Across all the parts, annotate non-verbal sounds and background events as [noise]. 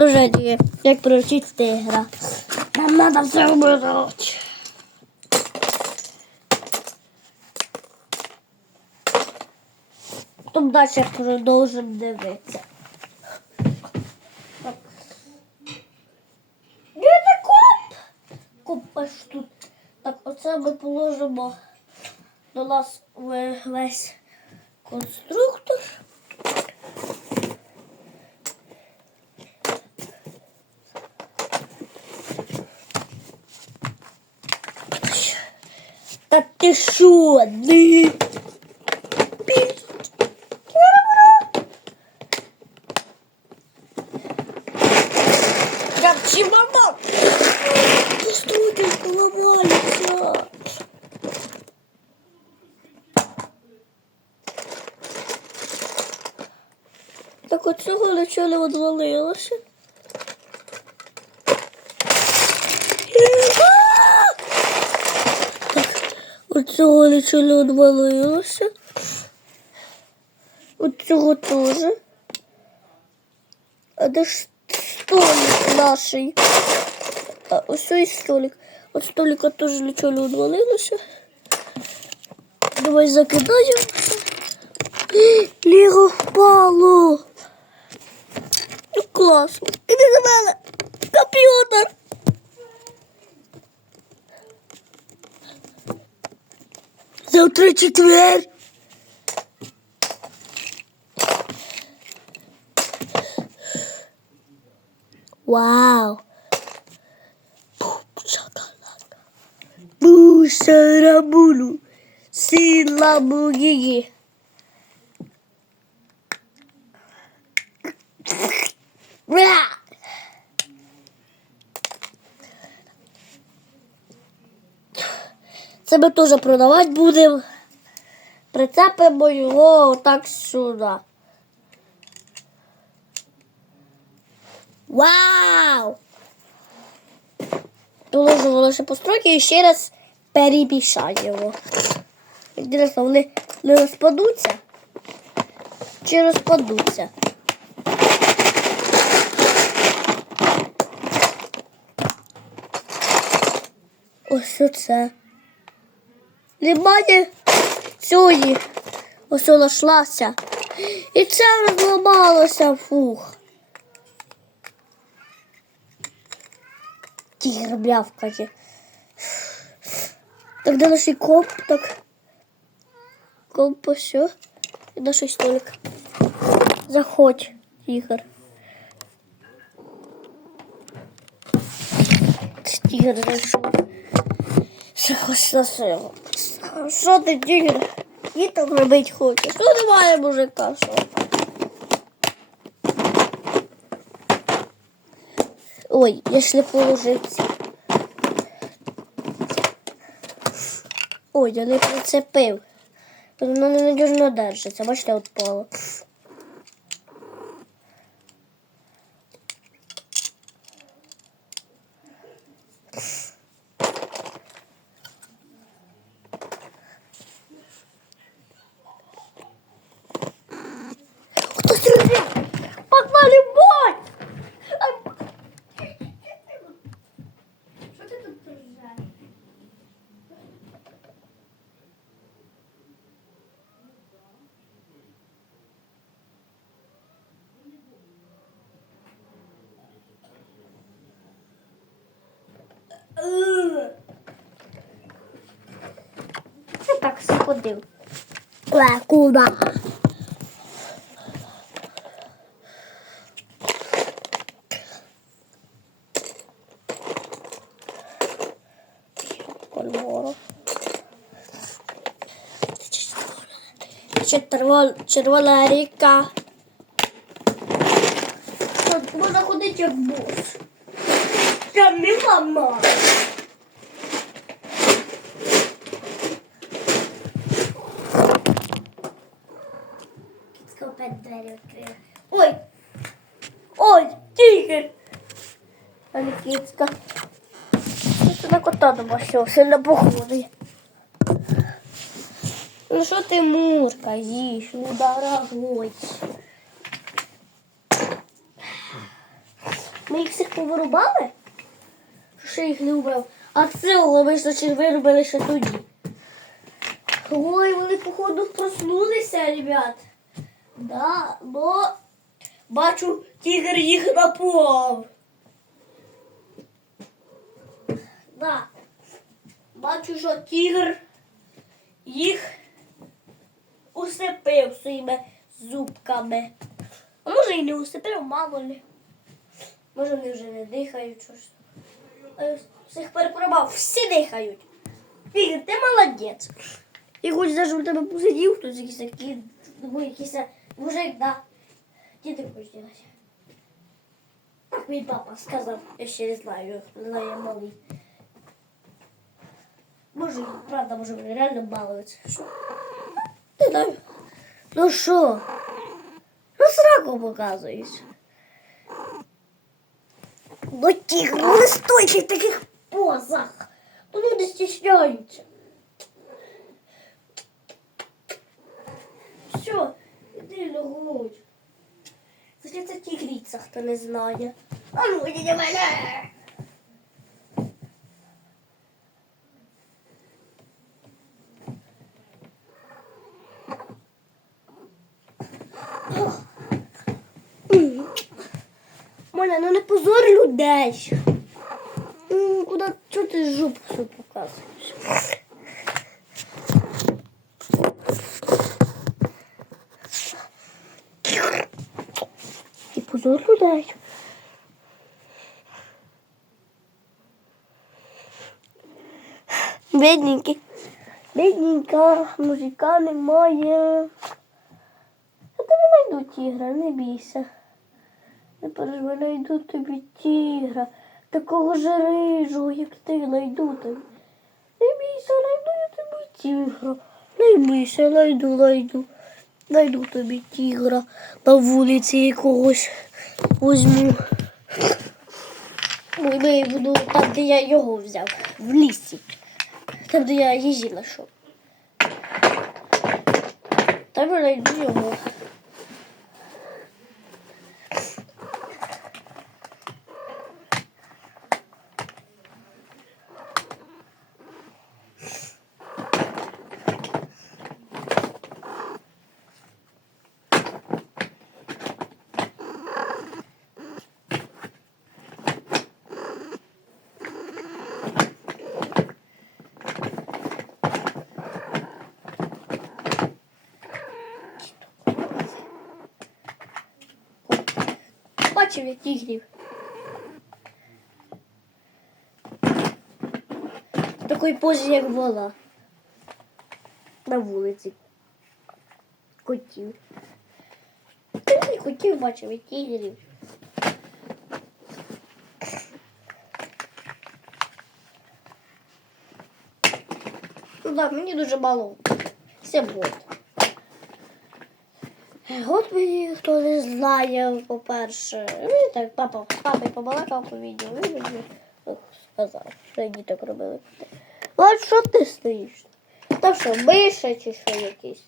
Вже як приручити тигра. Нам треба все робити. Потім далі продовжимо дивитися. Так. Де ти коп? Копаш тут. Так, оце ми положимо до нас весь конструктор. Та ти що? Ди? Так, чемодан! Стойте, поломается! Так от цього нічого не відвалилося. Так, от цього нічого не. От цього теж. А де ж столик наший? А, ось цей столик. От столика теж нічого не. Давай закидаємо. Ліго впало. Ну класно. Іди до мене. Комп'ютер. Doutor titular. Uau! Buxarabulu, silabugigi. Rá! Ah! Це ми теж продавати будемо. Прицепимо його отак сюди. Вау! Доложимо наші постройки і ще раз перемішаємо. Інтересно, вони не розпадуться? Чи розпадуться? Ось оце. Немає цієї. Ось вона шлася. І це розламалося. Фух. Тігр м'явкає. Так де наш коп, так. Ось. о. І наш столик. Заходь, тігр. Тігр зайшов. Що хочеш на? Що ти, тігр? Діток робити хочеш? Ну немає мужика, що? Ой, я ж не. Ой, я не прицепив. Воно ненадіжно держиться. Бачите, відпало. Це так сходив. Кольворо. Червона, ріка. Можна ходити як бос. Це мій мама. Кицька Ой! Ой, тігр! А не кицька. Це на кота домашнього, сильно походить. Ну що ти мурка, їж, ну дорогой. Ми їх всіх повирубали? Що їх не вбив? А цього ми значить вирубили ще тоді. Ой, вони, походу, проснулися, ребят. Да, бо бачу, тігр їх напав. Да. Бачу, що тігр їх усипив своїми зубками. А може і не усипив, мало ли. Може вони вже не дихають щось. Всіх перепробав, всі дихають. Тігр, ти молодець. І хоч даже у тебе посидів, тут якийсь такий, ну, якийсь мужик, да. Що ти хочеш робити? Так мій папа сказав, я ще не знаю, не знаю, я малий. Може, правда, може, вони реально балуються. Що? Не знаю. Ну що? Ну сраку показуєш. Ну тихо, ну не стойте в таких позах. Ну люди стісняються. Все, іди лягуть. Зачем це тігріця, хто не знає. А ну, іди до мене. Моля, ну не позор людей. М, Куди, чого ти жопу свою показуєш? І позор людей. Бідненький. Бідненька, мужика немає. Я тебе знайду тігра, не бійся. Не переживай, найду тобі тігра. Такого ж рижого, як ти, найду тобі. Не бійся, найду я тобі тігра. Не бійся, найду, найду. Найду тобі тігра на вулиці якогось возьму. Ой, ну, буду там, де я його взяв, в лісі. Там, де я їжі знайшов. Там я знайду його. Бачив я тігрів. В такій позі, як вола. На вулиці. Котів. Та не котів [clears throat] бачив, і тігрів. Ну так, мені дуже мало. Це год. От мені хто не знає, по-перше. Ну, так, папа, папа побалакав по відео, він мені сказав, що діток робили. От що ти стоїш? Там що, миша чи що якийсь?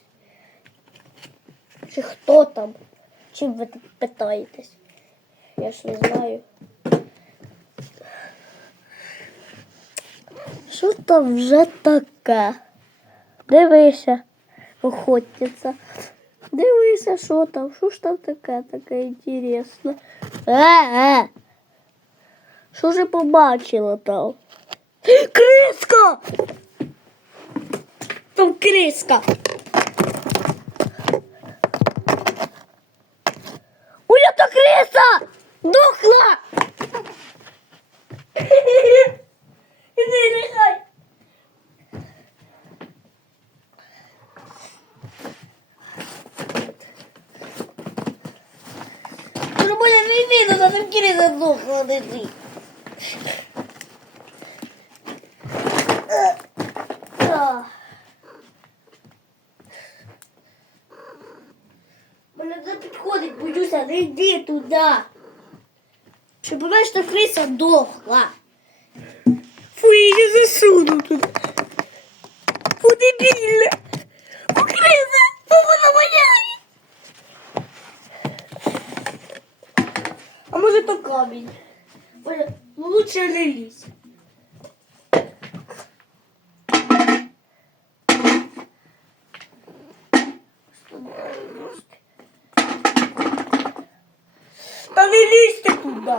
Чи хто там? Чим ви питаєтесь? Я ж не знаю. Що там вже таке? Дивися, охотниця. Дивися, що там, що ж там таке, таке інтересне. Е-е! Що ж побачила там? Криска! Там криска. Оля, то криса! Дохла! Іди, нехай. Уже более не видно, на там криса лежить. Мене туди підходить, боюся, не йди туди. Щоб бачиш, що криса дохла. Фу, я не засуну тут. Фу, дебільне. Фу, криса, фу, вона воняє. А може то камінь? Оля, лучше не лізь. Та не лізьте туди.